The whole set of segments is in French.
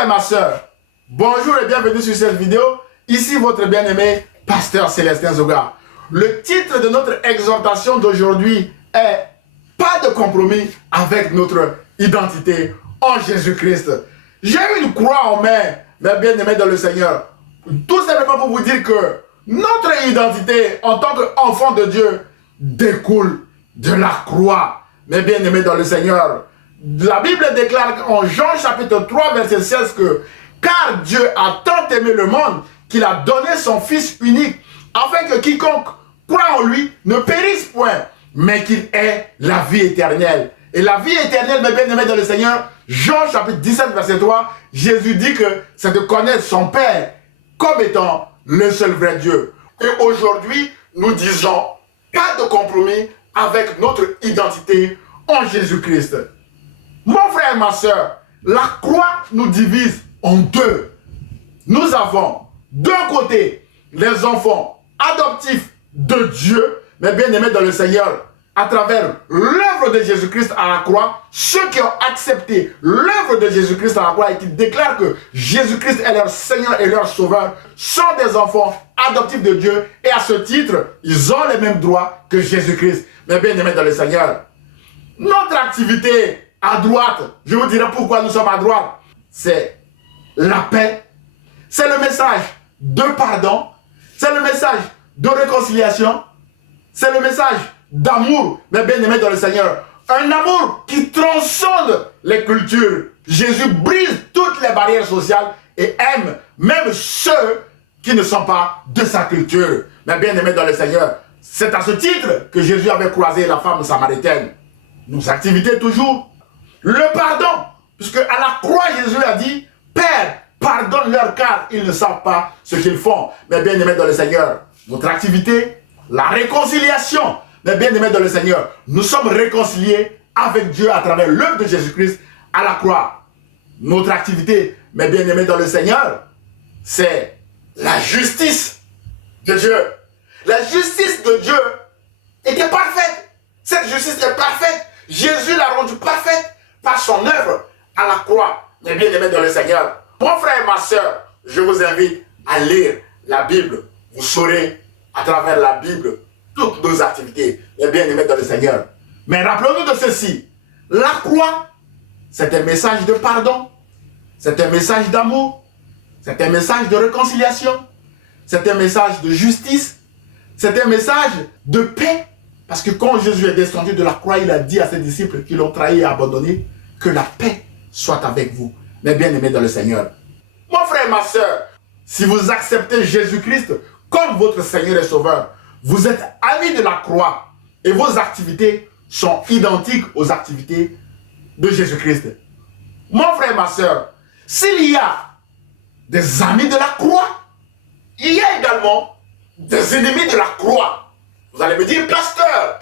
frère et ma soeur, bonjour et bienvenue sur cette vidéo. Ici votre bien-aimé pasteur Célestin Zoga. Le titre de notre exhortation d'aujourd'hui est « Pas de compromis avec notre identité en Jésus-Christ ». J'ai une croix en main, mes bien-aimés dans le Seigneur. Tout simplement pour vous dire que notre identité en tant qu'enfant de Dieu découle de la croix, mes bien-aimés dans le Seigneur. La Bible déclare en Jean chapitre 3 verset 16 que « Car Dieu a tant aimé le monde qu'il a donné son Fils unique, afin que quiconque croit en lui ne périsse point, mais qu'il ait la vie éternelle. » Et la vie éternelle, mes bien-aimés dans le Seigneur, Jean chapitre 17 verset 3, Jésus dit que c'est de connaître son Père comme étant le seul vrai Dieu. Et aujourd'hui, nous disons pas de compromis avec notre identité en Jésus-Christ. Mon frère et ma soeur, la croix nous divise en deux. Nous avons d'un côté les enfants adoptifs de Dieu, mais bien aimés dans le Seigneur, à travers l'œuvre de Jésus-Christ à la croix, ceux qui ont accepté l'œuvre de Jésus-Christ à la croix et qui déclarent que Jésus-Christ est leur Seigneur et leur Sauveur, sont des enfants adoptifs de Dieu et à ce titre, ils ont les mêmes droits que Jésus-Christ, mais bien aimés dans le Seigneur. Notre activité à droite, je vous dirai pourquoi nous sommes à droite, c'est la paix, c'est le message de pardon, c'est le message de réconciliation, c'est le message d'amour, mes bien-aimés dans le Seigneur. Un amour qui transcende les cultures. Jésus brise toutes les barrières sociales et aime même ceux qui ne sont pas de sa culture. Mes bien-aimés dans le Seigneur, c'est à ce titre que Jésus avait croisé la femme samaritaine. Nos activités toujours. Le pardon, puisque à la croix, Jésus a dit, Père, pardonne-leur car ils ne savent pas ce qu'ils font. Mes bien-aimés dans le Seigneur, notre activité, la réconciliation. Mes bien-aimés dans le Seigneur, nous sommes réconciliés avec Dieu à travers l'œuvre de Jésus-Christ à la croix. Notre activité, mes bien-aimés dans le Seigneur, c'est la justice de Dieu. La justice de Dieu était parfaite. Cette justice est parfaite. Jésus l'a rendue parfaite par son œuvre à la croix. Mes bien-aimés dans le Seigneur, mon frère et ma soeur, je vous invite à lire la Bible. Vous saurez à travers la Bible toutes nos activités, les bien-aimés dans le Seigneur. Mais rappelons-nous de ceci. La croix, c'est un message de pardon. C'est un message d'amour. C'est un message de réconciliation. C'est un message de justice. C'est un message de paix. Parce que quand Jésus est descendu de la croix, il a dit à ses disciples qui l'ont trahi et abandonné, que la paix soit avec vous, mes bien-aimés dans le Seigneur. Mon frère et ma soeur, si vous acceptez Jésus-Christ comme votre Seigneur et Sauveur, vous êtes amis de la croix et vos activités sont identiques aux activités de Jésus-Christ. Mon frère et ma soeur, s'il y a des amis de la croix, il y a également des ennemis de la croix. Vous allez me dire, pasteur,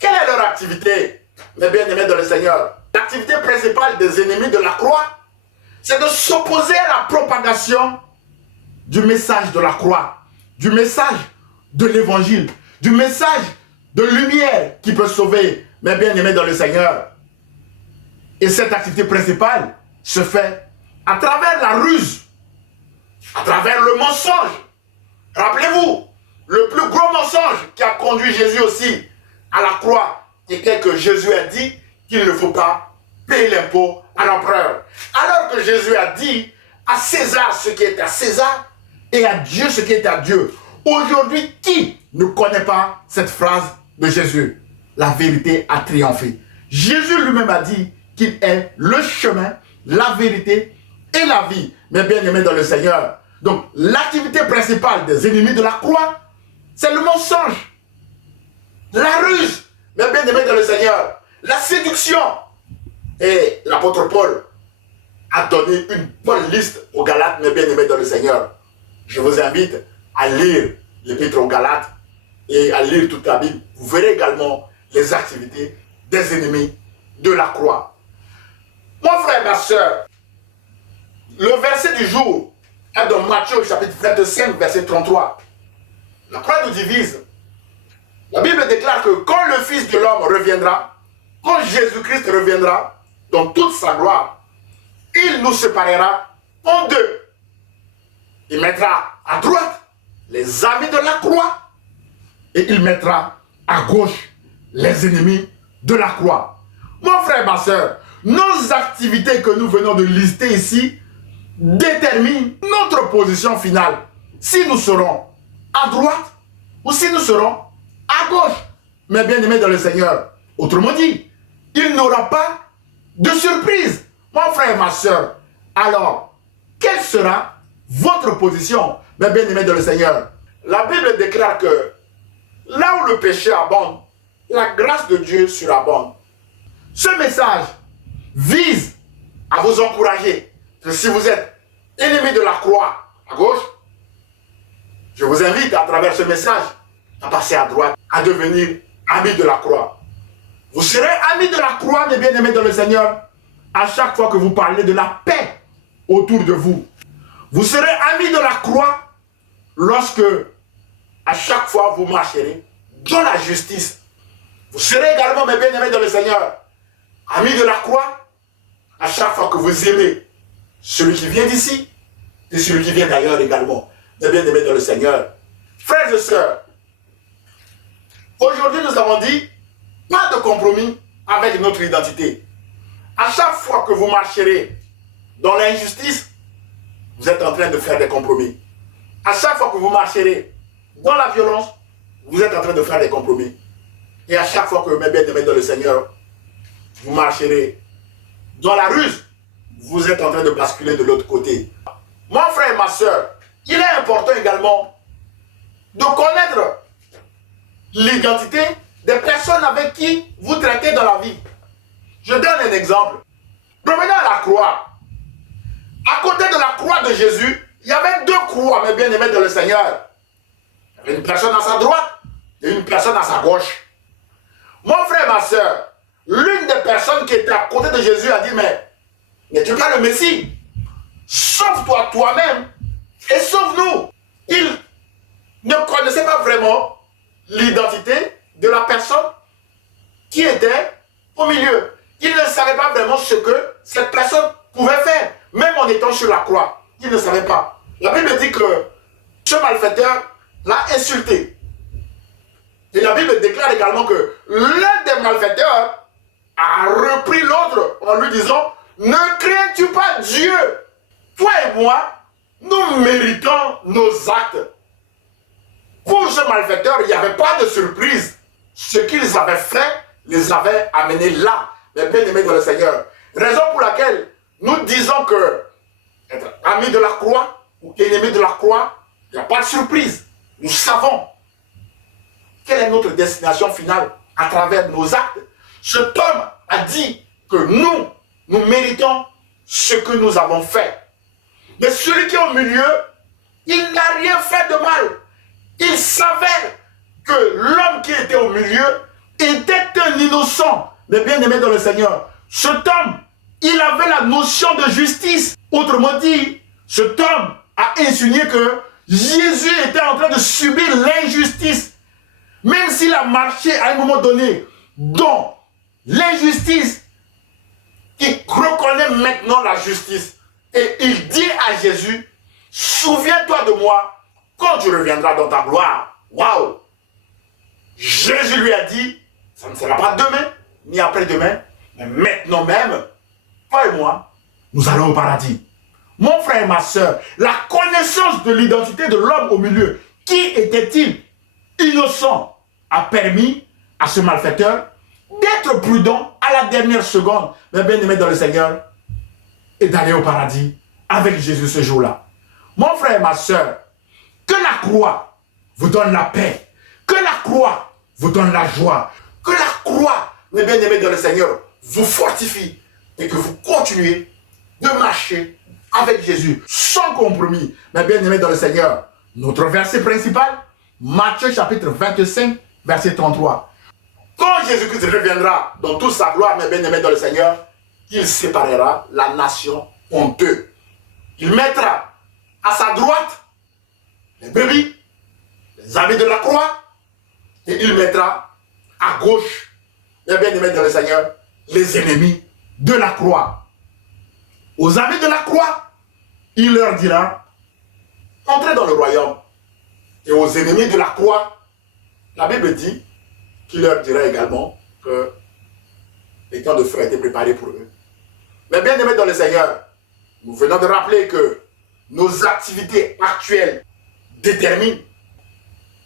quelle est leur activité, mes bien-aimés dans le Seigneur? L'activité principale des ennemis de la croix, c'est de s'opposer à la propagation du message de la croix, du message de l'évangile, du message de lumière qui peut sauver mes bien-aimés dans le Seigneur. Et cette activité principale se fait à travers la ruse, à travers le mensonge. Rappelez-vous, le plus gros mensonge qui a conduit Jésus aussi à la croix était que Jésus a dit qu'il ne faut pas payer l'impôt à l'empereur. Alors que Jésus a dit à César ce qui est à César et à Dieu ce qui est à Dieu. Aujourd'hui, qui ne connaît pas cette phrase de Jésus? La vérité a triomphé. Jésus lui-même a dit qu'il est le chemin, la vérité et la vie. Mes bien-aimés dans le Seigneur. Donc, l'activité principale des ennemis de la croix, c'est le mensonge, la ruse, mes bien-aimés dans le Seigneur, la séduction. Et l'apôtre Paul a donné une bonne liste aux Galates, mes bien-aimés dans le Seigneur. Je vous invite à lire l'épître aux Galates et à lire toute la Bible. Vous verrez également les activités des ennemis de la croix. Mon frère et ma soeur, le verset du jour est dans Matthieu chapitre 25, verset 33. La croix nous divise. La Bible déclare que quand le Fils de l'homme reviendra, quand Jésus-Christ reviendra dans toute sa gloire, il nous séparera en deux. Il mettra à droite les amis de la croix et il mettra à gauche les ennemis de la croix. Mon frère, ma soeur, nos activités que nous venons de lister ici déterminent notre position finale. Si nous serons à droite ou si nous serons à gauche. Mes bien-aimés dans le Seigneur, autrement dit, il n'aura pas de surprise. Mon frère, ma soeur, alors, quelle sera votre position, mes bien-aimés dans le Seigneur? La Bible déclare que là où le péché abonde, la grâce de Dieu surabonde. Ce message vise à vous encourager que si vous êtes ennemi de la croix à gauche, je vous invite à travers ce message à passer à droite, à devenir ami de la croix. Vous serez amis de la croix, mes bien-aimés dans le Seigneur, à chaque fois que vous parlez de la paix autour de vous. Vous serez amis de la croix lorsque, à chaque fois, vous marcherez dans la justice. Vous serez également, mes bien-aimés dans le Seigneur, amis de la croix à chaque fois que vous aimez celui qui vient d'ici et celui qui vient d'ailleurs également. Mes bien-aimés dans le Seigneur. Frères et sœurs, aujourd'hui nous avons dit, pas de compromis avec notre identité. À chaque fois que vous marcherez dans l'injustice, vous êtes en train de faire des compromis. À chaque fois que vous marcherez dans la violence, vous êtes en train de faire des compromis. Et à chaque fois que, mes bien-aimés dans le Seigneur, vous marcherez dans la ruse, vous êtes en train de basculer de l'autre côté. Mon frère et ma soeur, il est important également de connaître l'identité des personnes avec qui vous traitez dans la vie. Je donne un exemple. Revenons à la croix. À côté de la croix de Jésus, il y avait deux croix, mes bien-aimés dans le Seigneur. Il y avait une personne à sa droite et une personne à sa gauche. Mon frère et ma soeur, l'une des personnes qui était à côté de Jésus a dit, mais n'es-tu pas le Messie? Sauve-toi toi-même et sauve-nous. Il ne connaissait pas vraiment l'identité de la personne qui était au milieu. Il ne savait pas vraiment ce que cette personne pouvait faire, même en étant sur la croix. Il ne savait pas. La Bible dit que ce malfaiteur l'a insulté. Et la Bible déclare également que l'un des malfaiteurs a repris l'autre en lui disant, ne crains-tu pas Dieu? Toi et moi, nous méritons nos actes. Pour ce malfaiteur, il n'y avait pas de surprise. Ce qu'ils avaient fait les avait amenés là, les bien-aimés dans le Seigneur. Raison pour laquelle nous disons que être amis de la croix ou ennemis de la croix, il n'y a pas de surprise. Nous savons quelle est notre destination finale à travers nos actes. Cet homme a dit que nous méritons ce que nous avons fait. Mais celui qui est au milieu, il n'a rien fait de mal. Il savait que l'homme qui était au milieu était un innocent. Mais bien aimé dans le Seigneur, cet homme, il avait la notion de justice. Autrement dit, cet homme a insinué que Jésus était en train de subir l'injustice. Même s'il a marché à un moment donné dans l'injustice, il reconnaît maintenant la justice. Et il dit à Jésus, souviens-toi de moi quand tu reviendras dans ta gloire. Waouh! Jésus lui a dit, ça ne sera pas demain, ni après-demain, mais maintenant même, toi et moi, nous allons au paradis. Mon frère et ma soeur, la connaissance de l'identité de l'homme au milieu, qui était-il innocent, a permis à ce malfaiteur d'être prudent à la dernière seconde, mais bien aimé dans le Seigneur, et d'aller au paradis avec Jésus ce jour-là. Mon frère et ma soeur, que la croix vous donne la paix, que la croix vous donne la joie, que la croix, mes bien-aimés dans le Seigneur, vous fortifie et que vous continuez de marcher avec Jésus sans compromis, mes bien-aimés dans le Seigneur. Notre verset principal, Matthieu chapitre 25, verset 33. Quand Jésus-Christ reviendra dans toute sa gloire, mes bien-aimés dans le Seigneur, il séparera la nation en deux. Il mettra à sa droite les brebis, les amis de la croix, et il mettra à gauche, mes bien-aimés dans le Seigneur, les ennemis de la croix. Aux amis de la croix, il leur dira, entrez dans le royaume. Et aux ennemis de la croix, la Bible dit qu'il leur dira également que les temps de feu a été préparé pour eux. Mais bien aimés dans le Seigneur, nous venons de rappeler que nos activités actuelles déterminent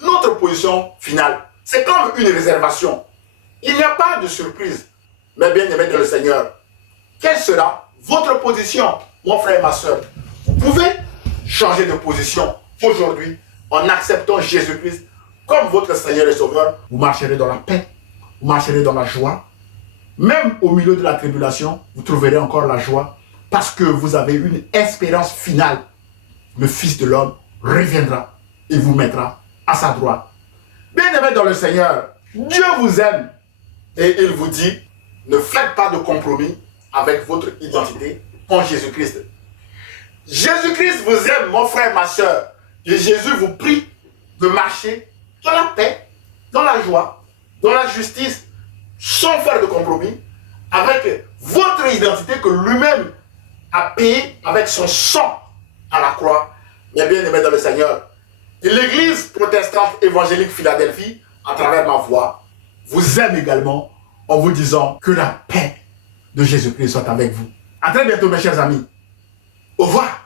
notre position finale. C'est comme une réservation. Il n'y a pas de surprise. Mais bien aimés dans le Seigneur, quelle sera votre position, mon frère et ma soeur? Vous pouvez changer de position aujourd'hui en acceptant Jésus-Christ comme votre Seigneur et Sauveur. Vous marcherez dans la paix, vous marcherez dans la joie. Même au milieu de la tribulation, vous trouverez encore la joie parce que vous avez une espérance finale. Le Fils de l'homme reviendra et vous mettra à sa droite. Bien-aimés dans le Seigneur, Dieu vous aime et il vous dit, ne faites pas de compromis avec votre identité en Jésus-Christ. Jésus-Christ vous aime, mon frère, ma soeur, et Jésus vous prie de marcher dans la paix, dans la joie, dans la justice, sans faire de compromis, avec votre identité que lui-même a payée avec son sang à la croix. Mais bien aimé dans le Seigneur, et l'Église protestante évangélique Philadelphie, à travers ma voix, vous aime également en vous disant que la paix de Jésus-Christ soit avec vous. À très bientôt mes chers amis. Au revoir.